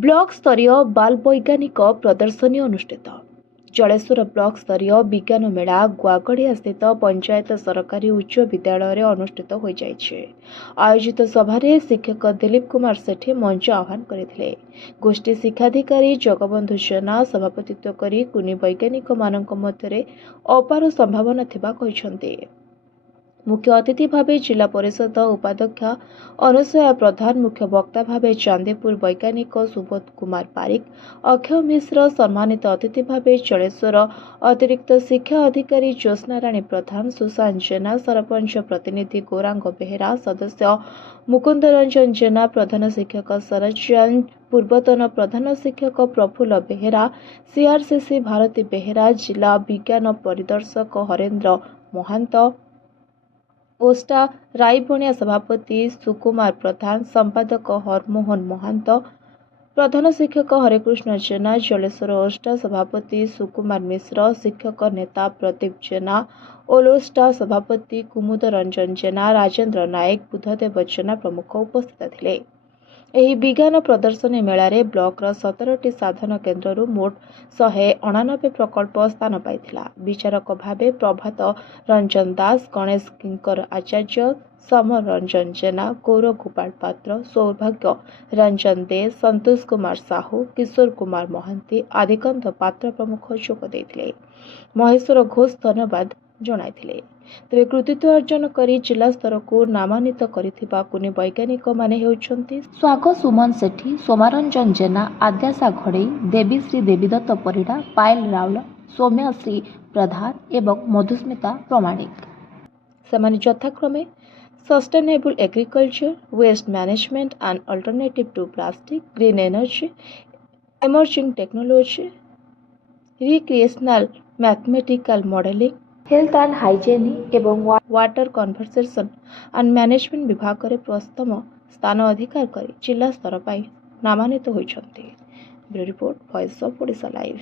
Block स्तरीय बाल वैज्ञानिक प्रदर्शनी अनुष्ठित। जलेश्वर ब्लॉक स्तरीय विज्ञान मेला गुआगढ़िया स्थित पंचायत सरकारी उच्च विद्यालय अनुष्ठित हो जाइछे। आयोजित सभारे शिक्षक दिलीप कुमार सेठी मंच आह्वान करथिले। गोष्ठी शिक्षाधिकारी जगबंधु जेना सभापतित्व करी कुनी वैज्ञानिक मानक मध्यरे अपार संभावना थिबा कहिसंते। मुख्य अतिथि भावे जिला परिषद उपाध्यक्ष अनुसया प्रधान, मुख्य वक्ता भावे चांदीपुर वैज्ञानिक सुबोध कुमार पारिक, अक्षय मिश्र, सम्मानित अतिथि भावे जलेश्वर अतिरिक्त शिक्षा अधिकारी ज्योत्स्ना राणी प्रधान, सुशांत जेना, सरपंच प्रतिनिधि गौरांग बेहेरा, सदस्य मुकुंद रंजन जेना, प्रधान शिक्षक शरद जैन, पूर्वतन प्रधान शिक्षक प्रफुल्ल बेहेरा, सीआरसीसी भारती बेहेरा, जिला विज्ञान परिदर्शक हरेन्द्र महांत, ओस्टा रायबणिया सभापति सुकुमार प्रधान, संपादक हरमोहन महांत, प्रधान शिक्षक हरेकृष्ण जेना, जलेश्वर ओस्टा सभापति सुकुमार मिश्र, शिक्षक नेता प्रदीप जेना, ओलोस्टा सभापति कुमुद रंजन जेना, राजेंद्र नायक, बुद्धदेव जेना प्रमुख उपस्थित थिले। ଏହି ବିଜ୍ଞାନ ପ୍ରଦର୍ଶନୀ ମେଳାରେ ବ୍ଲକର 17ଟି ସାଧନ କେନ୍ଦ୍ରରୁ ମୋଟ 189 ପ୍ରକଳ୍ପ ସ୍ଥାନ ପାଇଥିଲା। ବିଚାରକ ଭାବେ ପ୍ରଭାତ ରଞ୍ଜନ ଦାସ, ଗଣେଶ କିଙ୍କର ଆଚାର୍ଯ୍ୟ, ସମର ରଞ୍ଜନ ଜେନା, ଗୌର ଗୋପାଳ ପାତ୍ର, ସୌଭାଗ୍ୟ ରଞ୍ଜନ ଦେ, ସନ୍ତୋଷ କୁମାର ସାହୁ, କିଶୋର କୁମାର ମହାନ୍ତି, ଆଦିକାନ୍ତ ପାତ୍ର ପ୍ରମୁଖ ଯୋଗ ଦେଇଥିଲେ। ମହେଶ୍ୱର ଘୋଷ ଧନ୍ୟବାଦ ଜଣାଇଥିଲେ। ତେବେ କୃତିତ୍ୱ ଅର୍ଜନ କରି ଜିଲ୍ଲା ସ୍ତରକୁ ନାମାନ୍ୱିତ କରିଥିବା କୁନି ବୈଜ୍ଞାନିକ ମାନେ ହେଉଛନ୍ତି ସ୍ୱାଗ ସୁମନ ସେଠୀ, ସୋମାରଞ୍ଜନ ଜେନା, ଆଦ୍ୟାଶା ଘଡ଼େଇ, ଦେବୀଶ୍ରୀ ଦେବୀଦତ୍ତ ପରିଡ଼ା, ପାୟଲ ରାଉଳ, ସୌମ୍ୟଶ୍ରୀ ପ୍ରଧାନ ଏବଂ ମଧୁସ୍ମିତା ପ୍ରମାଣିକ। ସେମାନେ ଯଥାକ୍ରମେ sustainable agriculture, waste management and alternative to plastic, green energy, emerging technology, recreational mathematical modelling, health and hygiene एवं वाटर कन्जर्वेशन एंड मैनेजमेंट विभाग में प्रथम स्थान अधिकार कर जिला स्तर पर नामान्वित होती। Bureau report, voice of Odisha live.